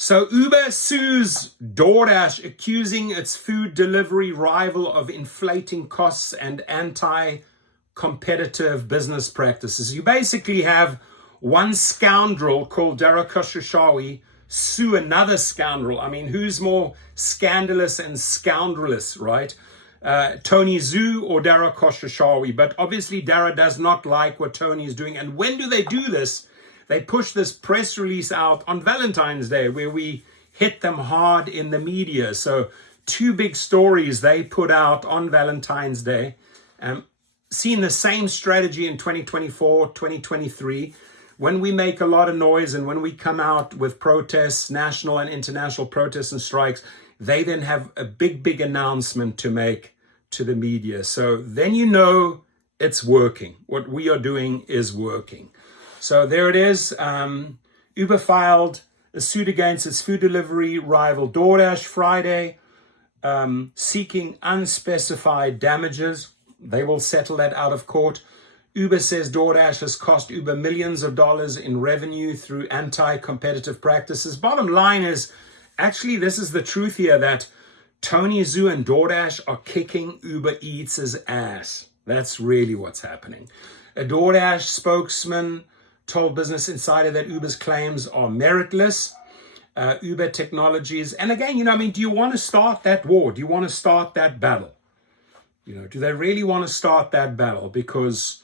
So Uber sues DoorDash, accusing its food delivery rival of inflating costs and anti-competitive business practices. You basically have one scoundrel called Dara Khosrowshahi sue another scoundrel. I mean, who's more scandalous and scoundrelous, right? Tony Zhu or Dara Khosrowshahi? But obviously Dara does not like what Tony is doing. And when do they do this? They push this press release out on Valentine's Day where we hit them hard in the media. So two big stories they put out on Valentine's Day. Seen the same strategy in 2024, 2023. When we make a lot of noise and when we come out with protests, national and international protests and strikes, they then have a big announcement to make to the media. So then you know it's working. What we are doing is working. So there it is. Uber filed a suit against its food delivery rival DoorDash Friday, seeking unspecified damages. They will settle that out of court. Uber says DoorDash has cost Uber millions of dollars in revenue through anti-competitive practices. Bottom line is, actually, this is the truth here, that Tony Zhu and DoorDash are kicking Uber Eats' ass. That's really what's happening. A DoorDash spokesman told Business Insider that Uber's claims are meritless. Uber Technologies, and again, do you want to start that war? Do you want to start that battle? Do they really want to start that battle? Because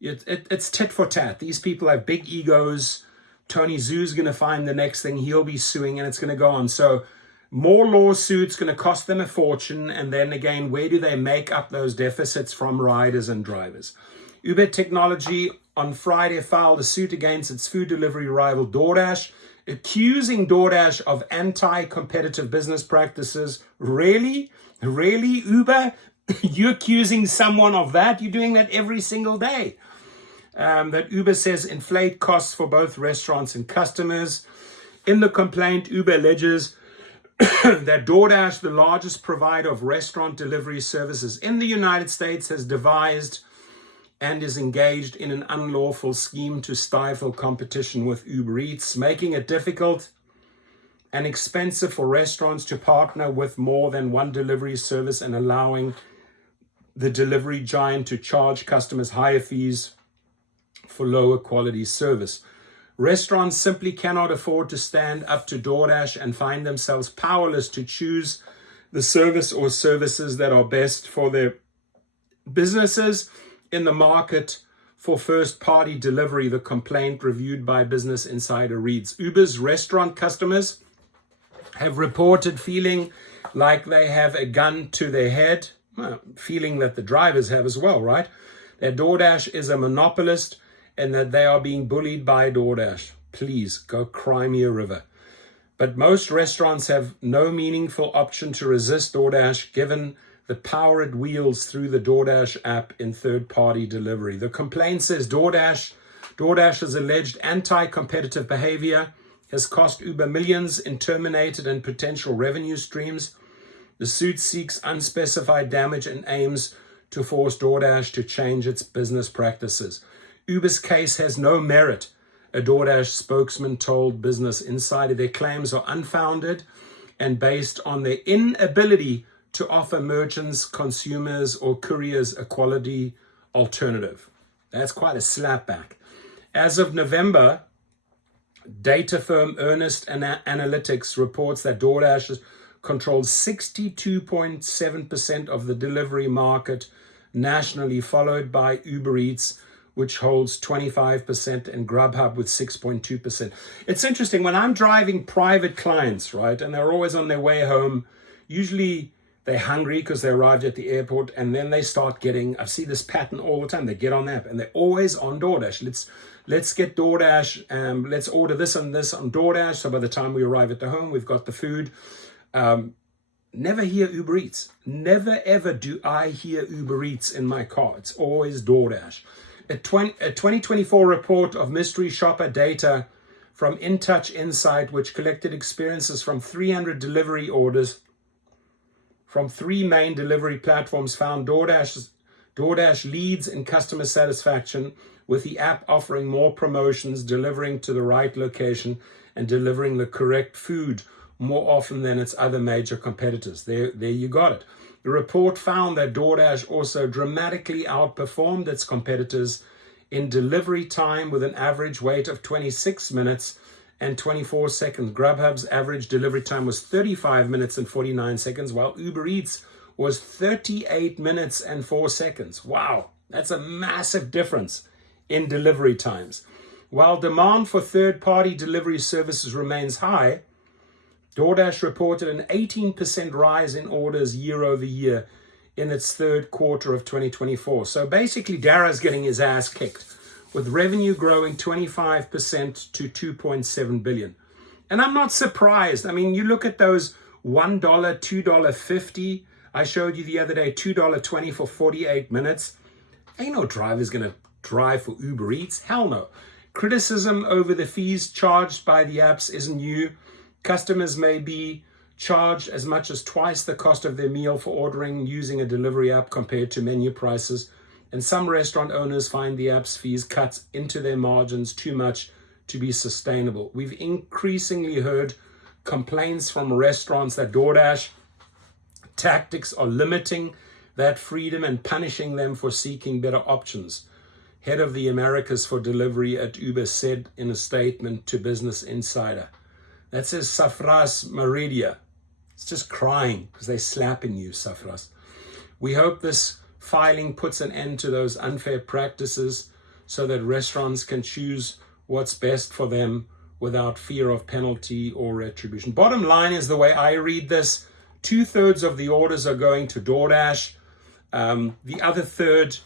it's tit for tat. These people have big egos. Tony Zhu's going to find the next thing he'll be suing, and it's going to go on. So more lawsuits going to cost them a fortune. And then again, where do they make up those deficits from riders and drivers? Uber Technology on Friday filed a suit against its food delivery rival DoorDash, accusing DoorDash of anti-competitive business practices. Really? Really, Uber? You're accusing someone of that? You're doing that every single day. That Uber says inflate costs for both restaurants and customers. In the complaint, Uber alleges that DoorDash, the largest provider of restaurant delivery services in the United States, has devised and is engaged in an unlawful scheme to stifle competition with Uber Eats, making it difficult and expensive for restaurants to partner with more than one delivery service and allowing the delivery giant to charge customers higher fees for lower quality service. Restaurants simply cannot afford to stand up to DoorDash and find themselves powerless to choose the service or services that are best for their businesses in the market for first-party delivery, the complaint reviewed by Business Insider reads. Uber's restaurant customers have reported feeling like they have a gun to their head, feeling that the drivers have as well, right? That DoorDash is a monopolist and that they are being bullied by DoorDash. Please, go cry me a river. But most restaurants have no meaningful option to resist DoorDash given the power it wields through the Doordash app in third-party delivery. The complaint says DoorDash's alleged anti-competitive behavior has cost Uber millions in terminated and potential revenue streams. The suit seeks unspecified damage and aims to force DoorDash to change its business practices. Uber's case has no merit, a DoorDash spokesman told Business Insider. Their claims are unfounded and based on their inability to offer merchants, consumers, or couriers a quality alternative. That's quite a slapback. As of November, data firm Ernst Analytics reports that DoorDash controls 62.7% of the delivery market nationally, followed by Uber Eats, which holds 25%, and Grubhub with 6.2%. It's interesting, when I'm driving private clients, right, and they're always on their way home, usually they're hungry because they arrived at the airport, and then they start getting, I see this pattern all the time, they get on the app and they're always on DoorDash. Let's get DoorDash, let's order this and this on DoorDash, so by the time we arrive at the home, we've got the food. Never hear Uber Eats. Never ever do I hear Uber Eats in my car. It's always DoorDash. A 2024 report of mystery shopper data from InTouch Insight, which collected experiences from 300 delivery orders from 3 main delivery platforms, found DoorDash leads in customer satisfaction, with the app offering more promotions, delivering to the right location, and delivering the correct food more often than its other major competitors. There you got it. The report found that Doordash also dramatically outperformed its competitors in delivery time with an average wait of 26 minutes and 24 seconds. Grubhub's average delivery time was 35 minutes and 49 seconds, while Uber Eats was 38 minutes and 4 seconds. Wow, that's a massive difference in delivery times. While demand for third-party delivery services remains high, Doordash reported an 18% rise in orders year over year in its third quarter of 2024. So basically, Dara's getting his ass kicked, with revenue growing 25% to $2.7 billion. And I'm not surprised. I mean, you look at those $1, $2.50. I showed you the other day, $2.20 for 48 minutes. Ain't no driver's going to drive for Uber Eats. Hell no. Criticism over the fees charged by the apps isn't new. Customers may be charged as much as twice the cost of their meal for ordering using a delivery app compared to menu prices. And some restaurant owners find the app's fees cut into their margins too much to be sustainable. We've increasingly heard complaints from restaurants that DoorDash tactics are limiting that freedom and punishing them for seeking better options. Head of the Americas for delivery at Uber said in a statement to Business Insider. That says Safras Maridia. It's just crying because they're slapping you, Safras. We hope this filing puts an end to those unfair practices so that restaurants can choose what's best for them without fear of penalty or retribution. Bottom line is, the way I read this, 2/3 of the orders are going to DoorDash. The other third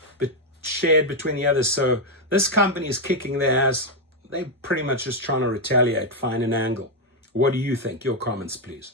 shared between the others. So this company is kicking their ass. They're pretty much just trying to retaliate, find an angle. What do you think? Your comments, please.